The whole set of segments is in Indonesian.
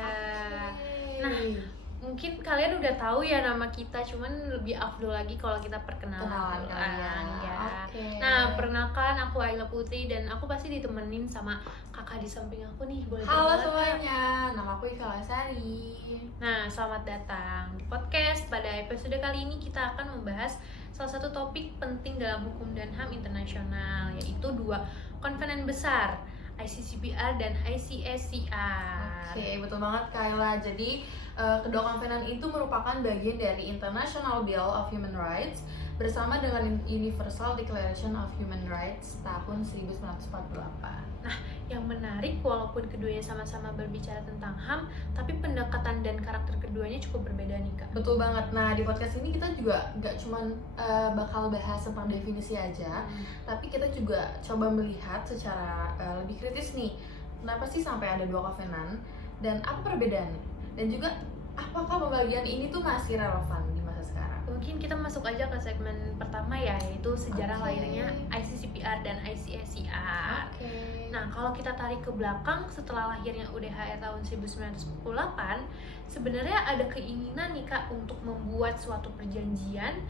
Iya. Okay. Nah, mungkin kalian udah tahu ya nama kita, cuman lebih afdol lagi kalau kita perkenalan dulu. Ya. Okay. Nah, perkenalkan aku Ayla Putri dan aku pasti ditemenin sama kakak di samping aku nih. Boleh Halo perkenalan, semuanya, nama aku Ika Lasari. Nah, selamat datang di podcast. Pada episode kali ini kita akan membahas salah satu topik penting dalam hukum dan HAM internasional, yaitu dua konvenen besar, ICCPR dan ICSCR. Oke, betul banget Kayla. Jadi kedua konvenen itu merupakan bagian dari International Bill of Human Rights bersama dengan Universal Declaration of Human Rights tahun 1948. Nah, yang menarik walaupun keduanya sama-sama berbicara tentang HAM, tapi pendekatan dan karakter keduanya cukup berbeda nih Kak. Betul banget. Nah, di podcast ini kita juga nggak cuman bakal bahas tentang definisi aja, tapi kita juga coba melihat secara lebih kritis nih, kenapa sih sampai ada dua kovenan dan apa perbedaannya, dan juga apakah pembagian ini tuh masih relevan di masa sekarang. Mungkin kita masuk aja ke segmen pertama ya, yaitu sejarah Oke. lahirnya ICCPR dan ICSCR. Nah, kalau kita tarik ke belakang setelah lahirnya UDHR tahun 1948, sebenarnya ada keinginan nih Kak untuk membuat suatu perjanjian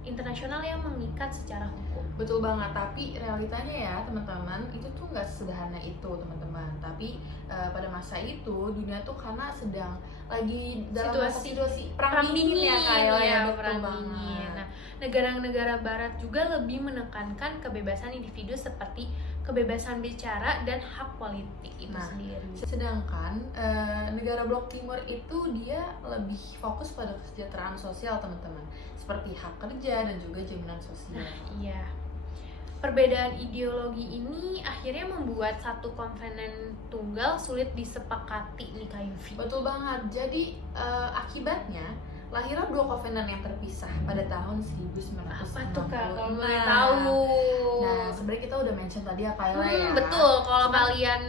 internasional yang mengikat secara hukum. Betul banget, tapi realitanya ya teman-teman, itu tuh nggak sesederhana itu teman-teman. Tapi pada masa itu dunia tuh karena sedang lagi dalam situasi perang dingin ya Kayla, ya betul perang banget. dingin. Nah, negara-negara barat juga lebih menekankan kebebasan individu seperti kebebasan bicara dan hak politik itu sendiri. Sedangkan negara blok timur itu dia lebih fokus pada kesejahteraan sosial teman-teman, seperti hak kerja dan juga jaminan sosial. Nah, iya. Perbedaan ideologi ini akhirnya membuat satu konvenen tunggal sulit disepakati nih Kak Yufi. Betul banget. Jadi akibatnya lahirlah dua kovenan yang terpisah pada tahun 1960. Apa tuh Kak kalau boleh tahu? Nah, sebenarnya kita udah mention tadi ya Kayla ya. Betul, kalau kalian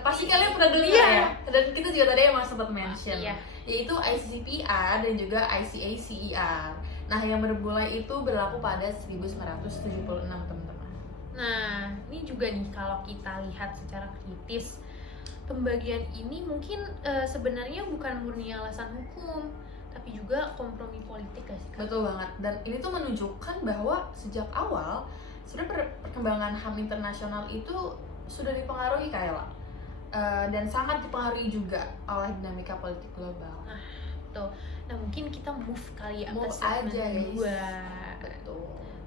pasti kalian pernah dengar ya. Dan kita juga tadi emang sempat mention. Iya. Yaitu ICCPR dan juga ICACER. Nah, yang bermulai itu berlaku pada 1976 teman-teman. Nah, ini juga nih kalau kita lihat secara kritis, pembagian ini mungkin sebenarnya bukan murni alasan hukum, tapi juga kompromi politik gak sih Kak? Betul banget. Dan ini tuh menunjukkan bahwa sejak awal sudah perkembangan HAM internasional itu sudah dipengaruhi Kayla. Dan sangat dipengaruhi juga oleh dinamika politik global. Tuh. Nah, mungkin kita move kali ya Move ke segmen aja, guys. 2. Betul.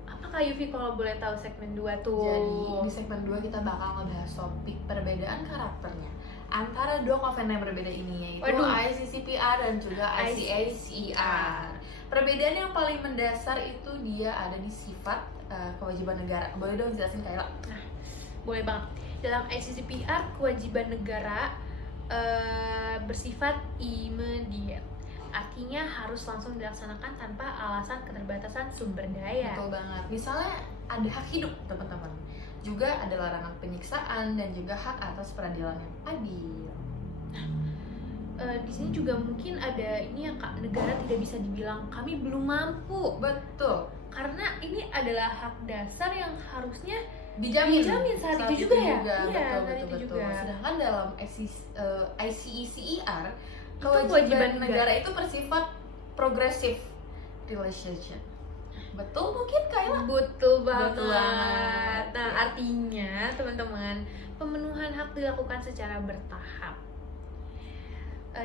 Apa Kak Yufi kalau boleh tahu segmen 2 tuh? Jadi di segmen 2 kita bakal ngebahas topik perbedaan karakternya antara dua konvenen yang berbeda ini, yaitu ICCPR dan juga ICACER. Perbedaan yang paling mendasar itu dia ada di sifat kewajiban negara. Boleh dong jelasin Kayla? Nah, boleh banget. Dalam ICCPR, kewajiban negara bersifat immediate. Artinya harus langsung dilaksanakan tanpa alasan keterbatasan sumber daya. Betul banget. Misalnya ada hak hidup teman-teman, juga ada larangan penyiksaan dan juga hak atas peradilan yang adil. Di sini juga mungkin ada ini ya Kak, negara tidak bisa dibilang kami belum mampu. Betul. Karena ini adalah hak dasar yang harusnya dijamin saat itu juga ya. Iya, saat itu betul. juga. Sedangkan dalam ICECER Itu kewajiban negara itu bersifat progressive relationship. Betul mungkin Kayla? Betul banget. Betul banget. Nah, artinya teman-teman, pemenuhan hak dilakukan secara bertahap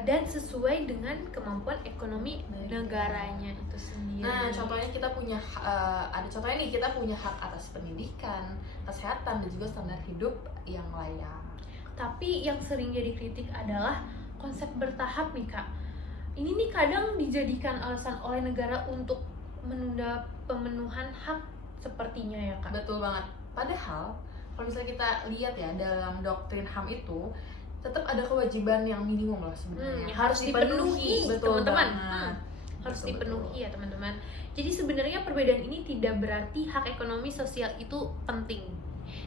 dan sesuai dengan kemampuan ekonomi negaranya itu sendiri. Nah, contohnya kita punya ada contohnya nih, kita punya hak atas pendidikan, kesehatan dan juga standar hidup yang layak. Tapi yang sering jadi kritik adalah konsep bertahap nih Kak. Ini nih kadang dijadikan alasan oleh negara untuk menunda pemenuhan hak sepertinya ya Kak. Betul banget. Padahal kalau misalnya kita lihat ya dalam doktrin HAM itu tetap ada kewajiban yang minimum lah sebenarnya. Harus dipenuhi, betul teman-teman. Harus dipenuhi ya teman-teman. Jadi sebenarnya perbedaan ini tidak berarti hak ekonomi sosial itu penting.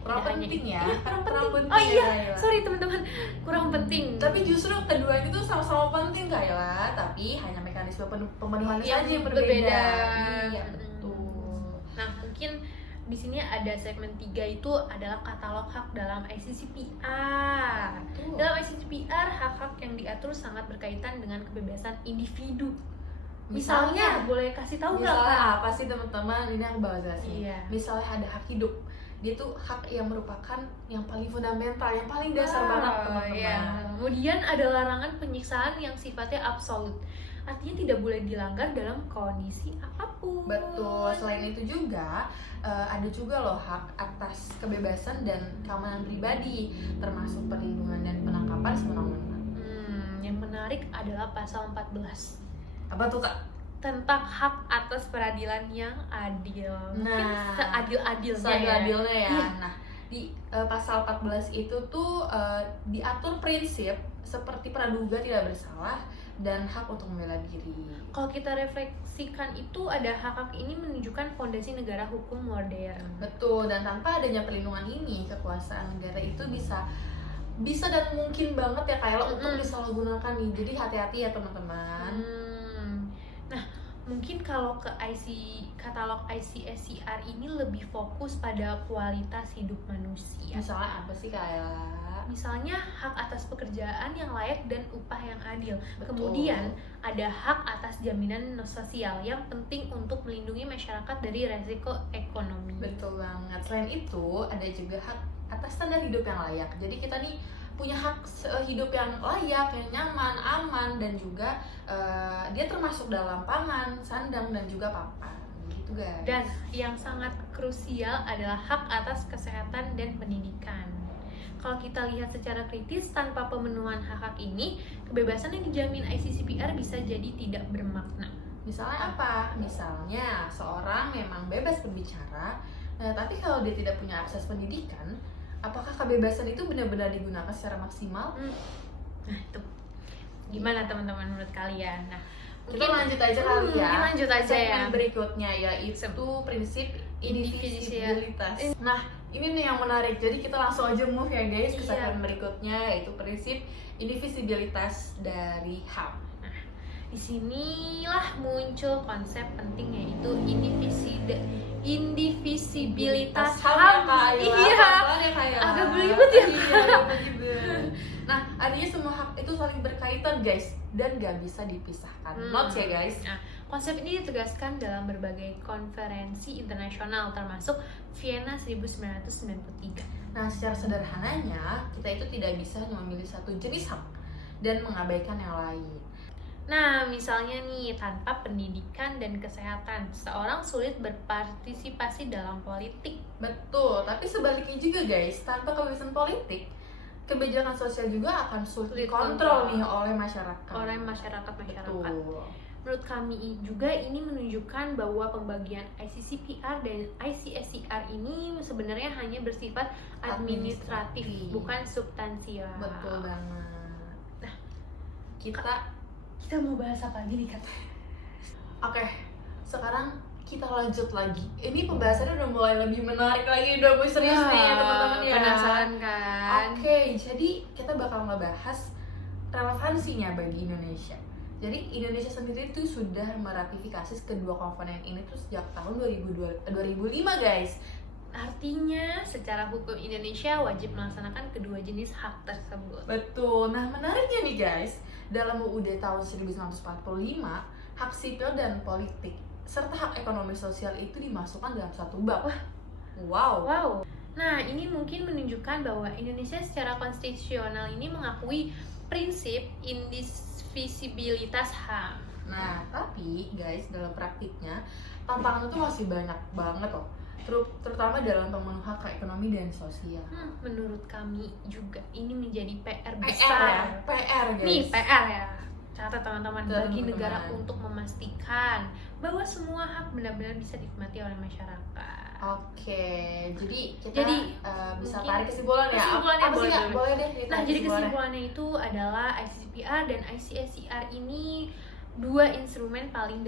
Kurang penting ya. Kurang penting. Oh iya, sorry teman-teman, kurang penting. Tapi justru keduanya itu sama-sama penting Kayla, tapi hanya mekanisme pemenuhannya saja yang berbeda. Iya, betul. Nah, mungkin di sini ada segmen 3 itu adalah katalog hak dalam ICCPR. Dalam ICCPR, hak-hak yang yang diatur sangat berkaitan dengan kebebasan individu. Misalnya, boleh kasih tahu nggak? Misalnya apa sih teman-teman? Ini aku bahas sih. Iya. Misalnya ada hak hidup. Dia tuh hak yang merupakan yang paling fundamental, yang paling dasar banget teman-teman. Iya. Kemudian ada larangan penyiksaan yang sifatnya absolut. Artinya tidak boleh dilanggar dalam kondisi apapun. Betul. Selain itu juga ada juga loh hak atas kebebasan dan keamanan pribadi, termasuk perlindungan dan penangkapan sewenang-wenang. Yang menarik adalah pasal 14. Apa tuh Kak? Tentang hak atas peradilan yang adil. Nah, seadil-adilnya ya. Iya. Nah, di pasal 14 itu tuh diatur prinsip seperti praduga tidak bersalah dan hak untuk membela diri. Kalau kita refleksikan itu, ada hak-hak ini menunjukkan fondasi negara hukum modern. Betul, dan tanpa adanya perlindungan ini, kekuasaan negara itu bisa dan mungkin banget ya kayak untuk disalahgunakan nih. Jadi hati-hati ya teman-teman. Nah, mungkin kalau ke katalog ICSCR ini lebih fokus pada kualitas hidup manusia. Misalnya apa sih kayak? Misalnya hak atas pekerjaan yang layak dan upah yang adil. Betul. Kemudian ada hak atas jaminan sosial yang penting untuk melindungi masyarakat dari resiko ekonomi. Betul banget. Selain itu ada juga hak atas standar hidup yang layak. Jadi kita nih punya hak hidup yang layak, yang nyaman, aman, dan juga dia termasuk dalam pangan, sandang, dan juga papan gitu guys. Dan yang sangat krusial adalah hak atas kesehatan dan pendidikan. Kalau kita lihat secara kritis, tanpa pemenuhan hak-hak ini, kebebasan yang dijamin ICCPR bisa jadi tidak bermakna. Misalnya apa? Misalnya seorang memang bebas berbicara, tapi kalau dia tidak punya akses pendidikan, apakah kebebasan itu benar-benar digunakan secara maksimal? Nah itu gimana teman-teman menurut kalian? Nah kita lanjut aja kali ya. Mungkin lanjut aja ya. Berikutnya yaitu prinsip indivisibilitas. Nah ini nih yang menarik. Jadi kita langsung aja move ya guys ke segmen berikutnya, yaitu prinsip indivisibilitas dari HAM. Nah di sinilah muncul konsep penting yaitu indivisibilitas HAM. Iya. Agak belibet ya Kak. Nah, artinya semua hak itu saling berkaitan guys dan gak bisa dipisahkan. Notes ya guys. Nah, konsep ini ditegaskan dalam berbagai konferensi internasional termasuk Vienna 1993. Nah, secara sederhananya kita itu tidak bisa hanya memilih satu jenis hak dan mengabaikan yang lain. Nah, misalnya nih, tanpa pendidikan dan kesehatan, seorang sulit berpartisipasi dalam politik. Betul, tapi sebaliknya juga guys, tanpa kebebasan politik, kebijakan sosial juga akan sulit dikontrol nih oleh masyarakat. Betul. Menurut kami juga ini menunjukkan bahwa pembagian ICCPR dan ICSCR ini sebenarnya hanya bersifat administratif, bukan substansial. Betul banget. Nah, kita mau bahas apa lagi nih Kak? Oke, sekarang kita lanjut lagi. Ini pembahasannya udah mulai lebih menarik lagi, udah mulai serius nih teman-teman ya. Penasaran kan? Oke, jadi kita bakal ngebahas relevansinya bagi Indonesia. Jadi Indonesia sendiri itu sudah meratifikasi kedua komponen ini tuh sejak tahun 2005 guys. Artinya secara hukum Indonesia wajib melaksanakan kedua jenis hak tersebut. Betul. Nah menariknya nih guys, dalam UUD tahun 1945, hak sipil dan politik serta hak ekonomi sosial itu dimasukkan dalam satu bab. Wow. Nah, ini mungkin menunjukkan bahwa Indonesia secara konstitusional ini mengakui prinsip indivisibilitas HAM. Nah, tapi guys, dalam praktiknya tantangan itu masih banyak banget loh. Terutama dalam pemenuhan hak ekonomi dan sosial. Menurut kami juga ini menjadi PR besar. PR guys. Nih PR ya. Catat teman-teman, bagi negara untuk memastikan bahwa semua hak benar-benar bisa dinikmati oleh masyarakat. Oke, jadi kita bisa tarik kesimpulan ya. Kesimpulannya boleh deh. Nah, jadi kesimpulannya itu adalah ICCPR dan ICSCR ini dua instrumen paling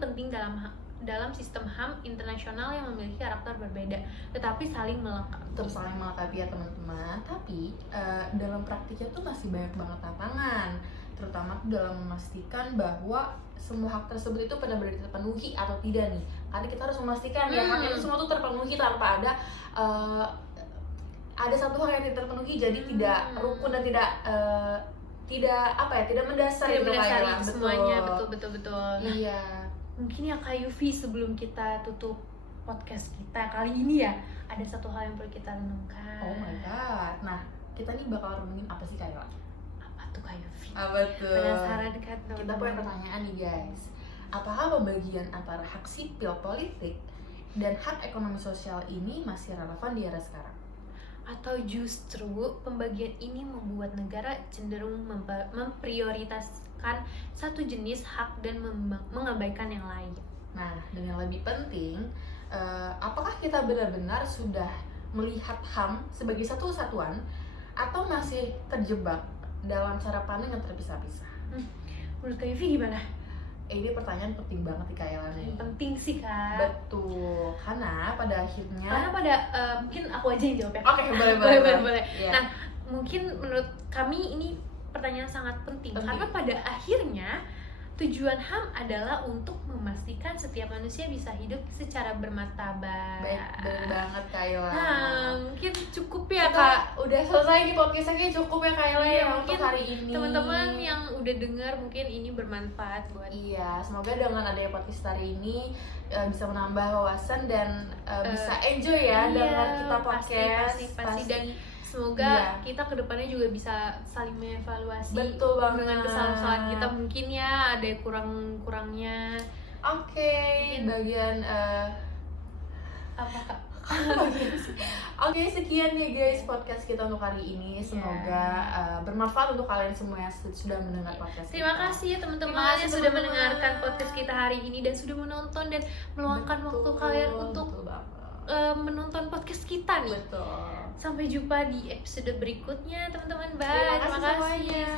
penting dalam sistem HAM internasional yang memiliki karakter berbeda, tetapi saling melengkapi ya teman-teman. Tapi dalam praktiknya tuh masih banyak banget tantangan, terutama dalam memastikan bahwa semua hak tersebut itu benar-benar terpenuhi atau tidak nih. Karena kita harus memastikan ya hak itu semua tuh terpenuhi tanpa ada satu hak yang tidak terpenuhi, jadi tidak rukun dan tidak tidak mendasar Tidak gitu mendasari Kak Ella. semuanya, betul. Nah, Iya. mungkin ya Kak Yufi, sebelum kita tutup podcast kita kali ini ya, ada satu hal yang perlu kita renungkan. Oh my god. Nah, kita nih bakal renungin apa sih Kak Ella? Apa tuh Kak Yufi? Apa tuh? Penasaran kan Kita teman-teman? punya pertanyaan nih guys. Apakah pembagian antara hak sipil politik dan hak ekonomi sosial ini masih relevan di era sekarang? Atau justru pembagian ini membuat negara cenderung memprioritaskan satu jenis hak dan mengabaikan yang lain? Nah, dan yang lebih penting, apakah kita benar-benar sudah melihat HAM sebagai satu kesatuan atau masih terjebak dalam cara pandang yang terpisah-pisah? Menurut Kak Yufi gimana? Ini pertanyaan penting banget nih Kak Ella nih. Penting sih Kak. Betul, karena pada akhirnya mungkin aku aja yang jawab ya. Oke, boleh. Yeah. Nah, mungkin menurut kami ini pertanyaan sangat penting. Karena pada akhirnya tujuan HAM adalah untuk memastikan setiap manusia bisa hidup secara bermartabat. Bener banget Kak Ella. Nah, mungkin cukup ya Kak. Udah selesai nih podcastnya, cukup ya Kak Ella ya untuk hari ini. Teman-teman yang udah dengar mungkin ini bermanfaat buat. Iya, semoga dengan adanya podcast hari ini bisa menambah wawasan dan bisa enjoy ya dengan kita podcast. Pasti. Dan semoga kita kedepannya juga bisa saling mengevaluasi. Betul banget. Dengan kesalahan kita mungkin ya ada kurang-kurangnya. Oke, bagian apa Kak? Oke, sekian ya guys podcast kita untuk hari ini. Semoga bermanfaat untuk kalian semua yang sudah mendengar podcast kita. Terima kasih ya teman-teman yang sudah mendengarkan podcast kita hari ini dan sudah menonton dan meluangkan waktu kalian untuk menonton podcast kita nih. Betul. Sampai jumpa di episode berikutnya teman-teman. Bye. Terima kasih semuanya.